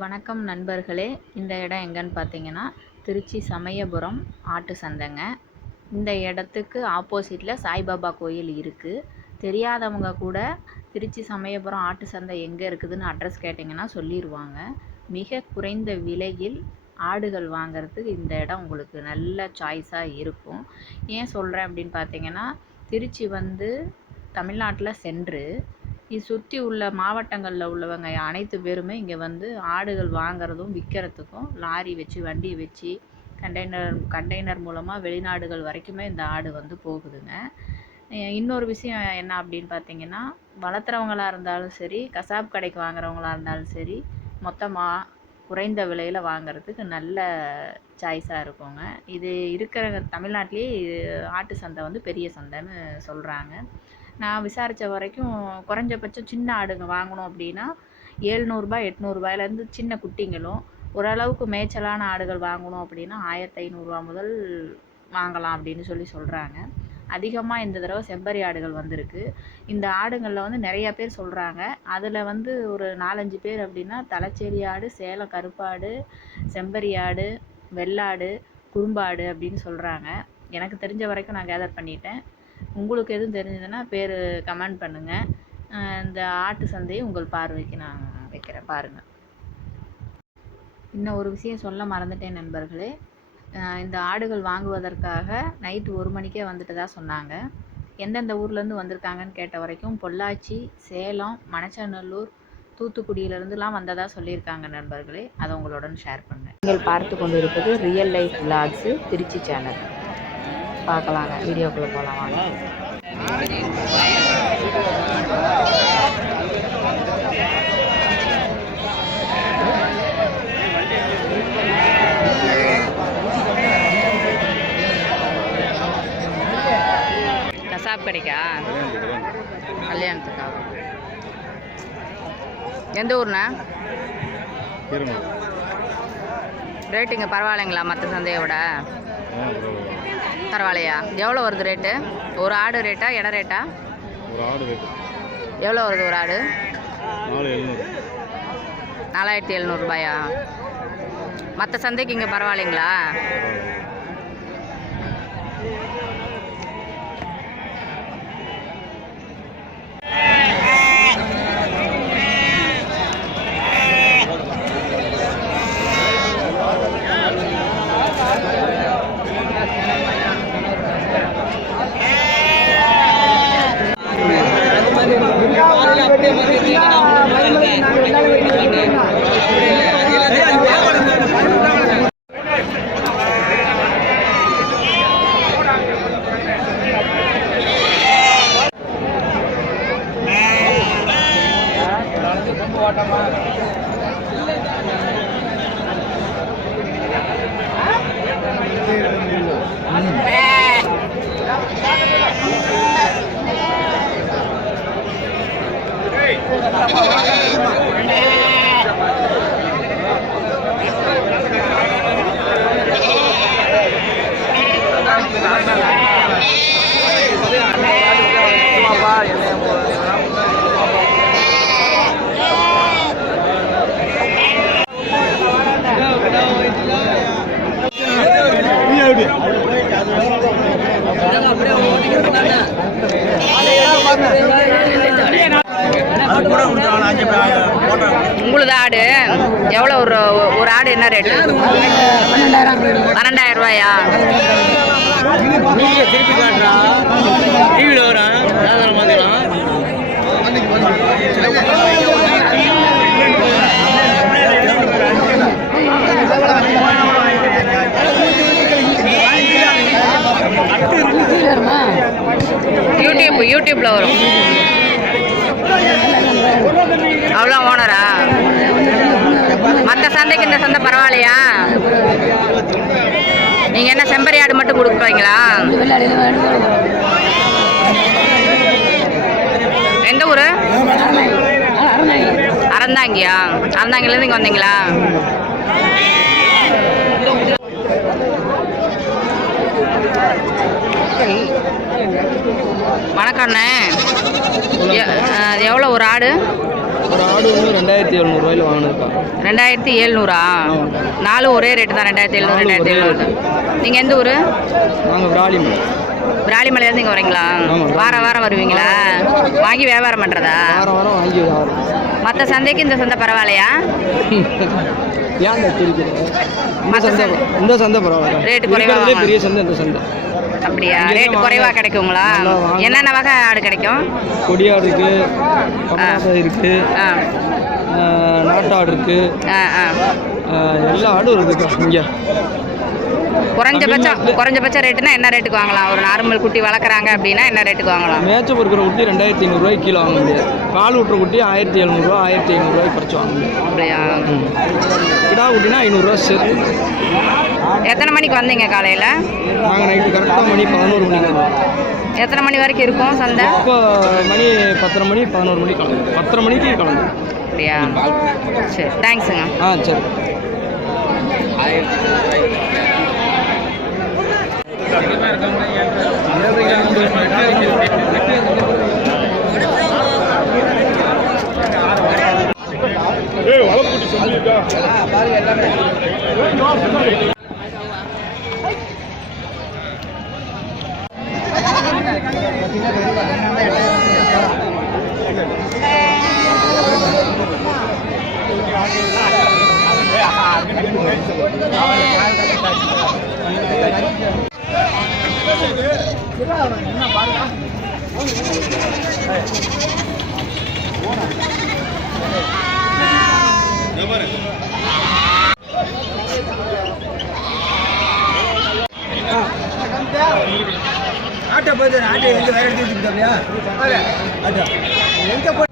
வணக்கம் நண்பர்களே. இந்த இடம் எங்கன்னு பார்த்தீங்கன்னா, திருச்சி சமயபுரம் ஆட்டு சந்தைங்க. இந்த இடத்துக்கு ஆப்போசிட்டில் சாய்பாபா கோயில் இருக்குது. தெரியாதவங்க கூட திருச்சி சமயபுரம் ஆட்டு சந்தை எங்கே இருக்குதுன்னு அட்ரஸ் கேட்டிங்கன்னா சொல்லிடுவாங்க. மிக குறைந்த விலையில் ஆடுகள் வாங்கிறதுக்கு இந்த இடம் உங்களுக்கு நல்ல சாய்ஸாக இருக்கும். ஏன் சொல்கிறேன் அப்படின்னு பார்த்தீங்கன்னா, திருச்சி தமிழ்நாட்டில் சென்று இது சுற்றி உள்ள மாவட்டங்களில் உள்ளவங்க அனைத்து பேருமே இங்கே ஆடுகள் வாங்கிறதும் விற்கிறதுக்கும் லாரி வச்சு வண்டி வச்சு கண்டெய்னர் மூலமாக வெளிநாடுகள் வரைக்குமே இந்த ஆடு போகுதுங்க. இன்னொரு விஷயம் என்ன அப்படின்னு பார்த்தீங்கன்னா, வளர்த்துறவங்களா இருந்தாலும் சரி, கசாப் கடைக்கு வாங்குறவங்களா இருந்தாலும் சரி, மொத்தமாக குறைந்த விலையில் வாங்கிறதுக்கு நல்ல சாய்ஸாக இருக்குங்க. இது இருக்கிற தமிழ்நாட்டிலே ஆட்டு சந்தை பெரிய சந்தைன்னு சொல்கிறாங்க. நான் விசாரித்த வரைக்கும் குறைஞ்சபட்சம் சின்ன ஆடுங்க வாங்கணும் அப்படின்னா 700 800 சின்ன குட்டிங்களும், ஓரளவுக்கு மேய்ச்சலான ஆடுகள் வாங்கணும் அப்படின்னா 1500 முதல் வாங்கலாம் அப்படின்னு சொல்கிறாங்க. அதிகமாக இந்த தடவை செம்பரி ஆடுகள் வந்திருக்கு. இந்த ஆடுகளில் நிறையா பேர் சொல்கிறாங்க. அதில் ஒரு 4-5 பேர் அப்படின்னா தலைச்சேரி ஆடு, சேலம் கருப்பாடு, செம்பரி ஆடு, வெள்ளாடு, குறும்பாடு அப்படின்னு சொல்கிறாங்க. எனக்கு தெரிஞ்ச வரைக்கும் நான் கேதர் பண்ணிட்டேன். உங்களுக்கு எதுவும் தெரிஞ்சதுன்னா பேர் கமெண்ட் பண்ணுங்கள். இந்த ஆட்டு சந்தையை உங்கள் பார்வைக்கு நான் வைக்கிறேன், பாருங்கள். இன்னும் ஒரு விஷயம் சொல்ல மறந்துட்டேன் நண்பர்களே. இந்த ஆடுகள் வாங்குவதற்காக நைட்டு 1 மணிக்கே வந்துட்டதா சொன்னாங்க. எந்தெந்த ஊர்லேருந்து வந்திருக்காங்கன்னு கேட்ட வரைக்கும் பொள்ளாச்சி, சேலம், மணச்சநல்லூர், தூத்துக்குடியிலேருந்துலாம் வந்ததாக சொல்லியிருக்காங்க நண்பர்களே. அதை உங்களுடன் ஷேர் பண்ணுங்கள். நீங்கள் பார்த்து கொண்டு இருப்பது ரியல் லைஃப் விலாக்ஸு திருச்சி சேனல். பார்க்கலாங்க, வீடியோக்குள்ளே போகலாம் வாங்க. கசாப் கிடைக்கா? கல்யாணத்துக்கா? எந்த ஊர்ண்ணா? ரேட்டுங்க பரவாயில்லைங்களா மற்ற சந்தையை விட? பரவாயில்லையா? எவ்வளோ வருது ரேட்டு? ஒரு ஆடு ரேட்டா, இட ரேட்டா? ஒரு ஆடு ரேட்டு எவ்வளோ வருது ஒரு ஆடு? 4700 ரூபாயா? மற்ற சந்தைக்கு இங்கே பரவாயில்லைங்களா? உங்களுது ஆடு எவ்வளோ? ஒரு ஆடு என்ன ரேட்டு? 12,000 ரூபாயா? திருப்பி காட்டுறா டிவியில் வரான். யூடியூப்ல வரும். அவ்வளோ ஓனரா? மற்ற சந்தைக்கு இந்த சந்தை பரவாயில்லையா? நீங்க என்ன செம்பரி ஆடு மட்டும் கொடுக்குறீங்களா? எந்த ஊரு? அறந்தாங்கியா? அறந்தாங்கிலேருந்து இங்கே வந்தீங்களா? வணக்கண்ணே. எவ்வளோ ஒரு ஆடு? ஒரு ஆடு ஒன்று 2700 வாங்கினதுக்கா. 2700? நாலும் ஒரே ரேட்டு தான், 2700 2700. நீங்கள் எந்த ஊர்? நாங்கள் விராலிமலை. விராலிமலையிலேருந்து இங்கே வரீங்களா? வாரம் வாரம் வருவீங்களா? வாங்கி வியாபாரம் பண்ணுறதா? வாரம் வாரம் வாங்கி. மற்ற சந்தைக்கு இந்த சந்தை பரவாயில்லையா? ஏன் இந்த சந்தை பரவாயில்ல, ரேட்டு குறைவாக. பெரிய சந்தை இந்த சந்தை. அப்படியா? ரேட்டு குறைவாக கிடைக்குங்களா? என்னென்ன வகை ஆடு கிடைக்கும்? கொடியாடு இருக்கு, இருக்கு, நாட்டாடு இருக்கு, எல்லா ஆடும் இருக்கு இங்கே. குறைஞ்சபட்ச ரேட்டுனா என்ன ரேட்டுக்கு வாங்கலாம்? ஒரு நார்மல் குட்டி வளர்க்குறாங்க அப்படின்னா என்ன ரேட்டுக்கு வாங்கலாம்? மேட்சப் இருக்கிற குட்டி 2500 கீழே வாங்க முடியாது. பால் விட்டுற குட்டி 1700 1500 குறைச்சி வாங்க முடியாது. அப்படியா? கிடா குட்டினா 500 சேர்த்து. எத்தனை மணிக்கு வந்தீங்க காலையில்? நாங்கள் நைட்டு கரெக்டாக மணி 11 மணிக்கு வந்தோம். எத்தனை மணி வரைக்கும் இருக்கும் சந்தை? இப்போ மணி 10:30 மணி 11 மணி கிளம்பும். 10:30 மணிக்கு கிளம்பும். அப்படியா? சரி, தேங்க்ஸுங்க. சரி. ஆட்டோ போய் ஆட்டோ எங்கே வேற எடுத்து வச்சுக்கிட்டோம்யா? ஆட்டோ எங்கே போய்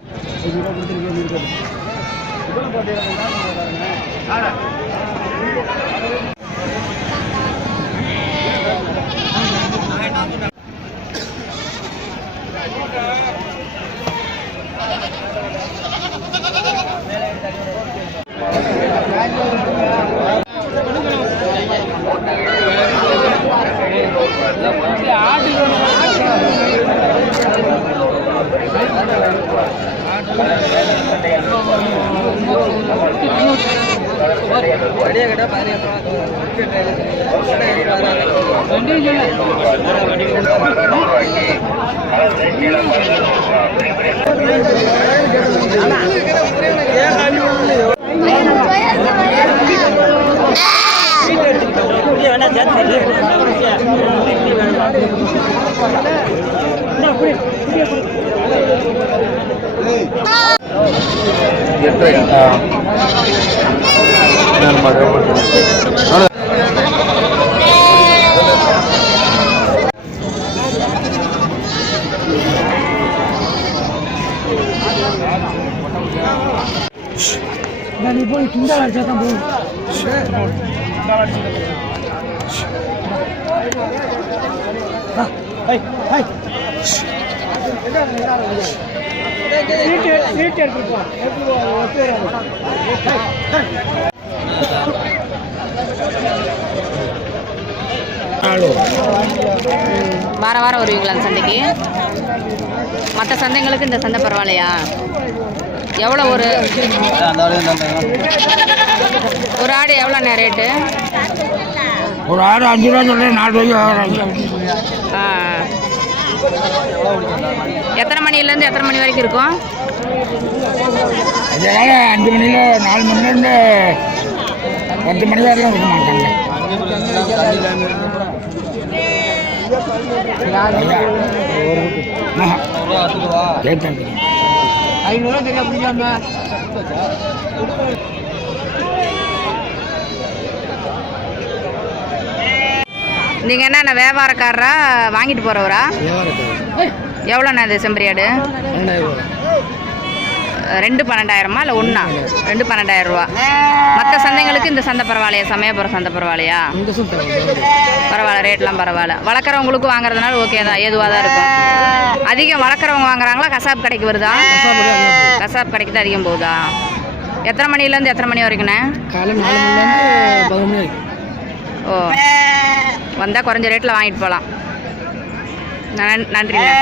நீ போய் துண்டா அடிச்சா தான் போகும். வாரம் வாரம் வருவீங்களா அந்த சந்தைக்கு? மற்ற சந்தைங்களுக்கு இந்த சந்தை பரவாயில்லையா? எவ்வளோ ஒரு ஆடு எவ்வளோண்ணே ரேட்டு? ஒரு ஆடு 5 ரூபா சொல்ல 4 ரூபாய்க்கு. எத்தனை மணிலேருந்து எத்தனை மணி வரைக்கும் இருக்கும்? அதனால 5 மணியில் 4 மணிலேருந்து 10 மணி வரைக்கும் இருக்க மாட்டாங்க. நீங்கள் என்ன வியாபாரக்காரரா வாங்கிட்டு போகிறவரா? எவ்வளோண்ணா இது செம்பரியாடு? 2 12,000 இல்லை ஒன்றா? 2 12,000 ரூபா. மற்ற சந்தைங்களுக்கு இந்த சந்தை பரவாயில்லையா? சமயபுரம் சந்தை பரவாயில்லையா? பரவாயில்ல, ரேட்லாம் பரவாயில்ல. வளர்க்குறவங்களுக்கு வாங்குறதுனால ஓகே தான், ஏதுவாக தான் இருக்கும். அதிகம் வளர்க்குறவங்க வாங்குறாங்களா? கசாப் கடைக்கு வருதா? கசாப் கடைக்கு தான் அதிகம் போகுதா? எத்தனை மணிலேருந்து எத்தனை மணி வரைக்குண்ணே? காலை 4 மணிலேருந்து 11 மணி வரைக்கும். ஓ, வந்தால் குறைஞ்ச ரேட்டில் வாங்கிட்டு போகலாம். நன்றிண்ணே.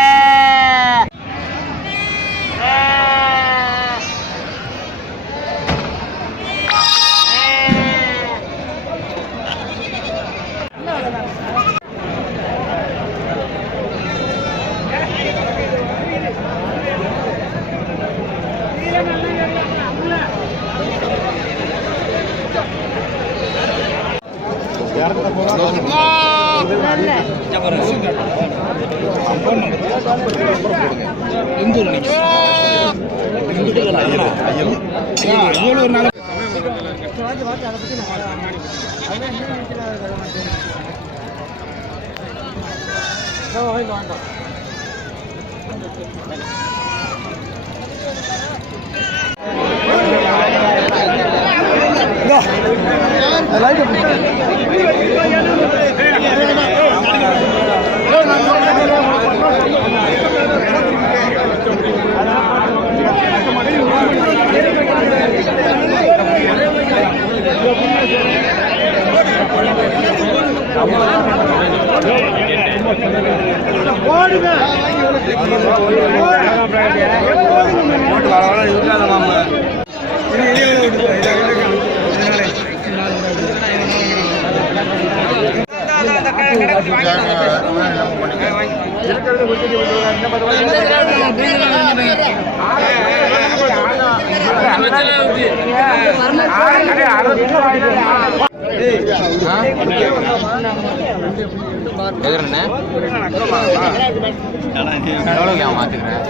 மாத்துக்கிறேன்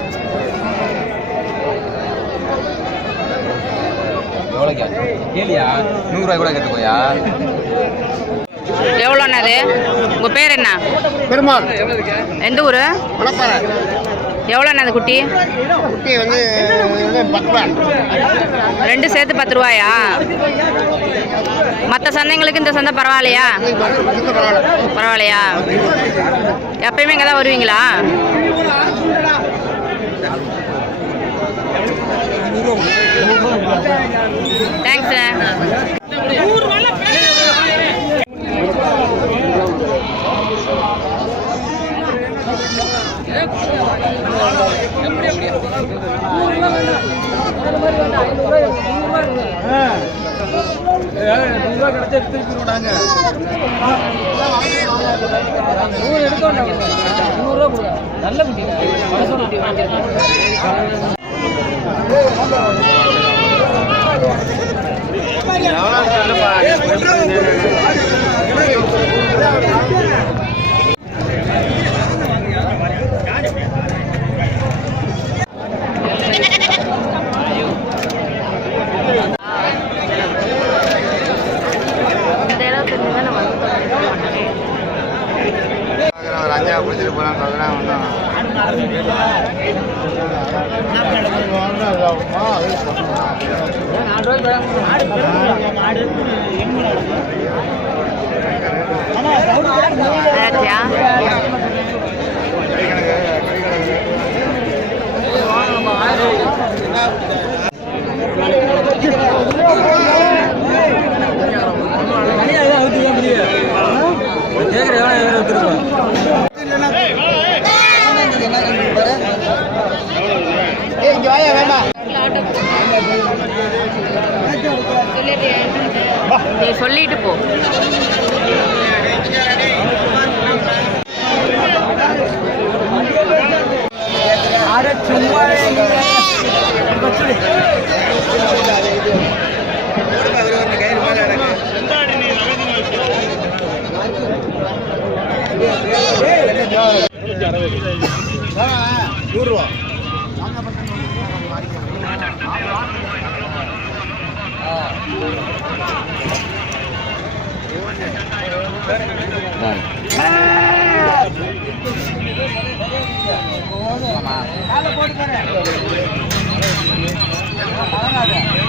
கேளியா 100 ரூபாய் கூட கேட்டு போயா எவ்வளோண்ணா அது? உங்கள் பேர் என்ன? பெருமாள். எந்த ஊர்? மணப்பாறை. எவ்வளோண்ணா அது குட்டி? குட்டி வந்து 10 ரூபா. ரெண்டு சேர்த்து 10 ரூபாயா? மற்ற சந்தைங்களுக்கு இந்த சந்தை பரவாயில்லையா? பரவாயில்லையா? எப்பயுமே இங்கே தான் வருவீங்களா? தேங்க்ஸ். நல்ல குட்டி அஞ்சா பிடிச்சிட்டு போகலாம் நீ சொல்லிட்டு போ. போட்டு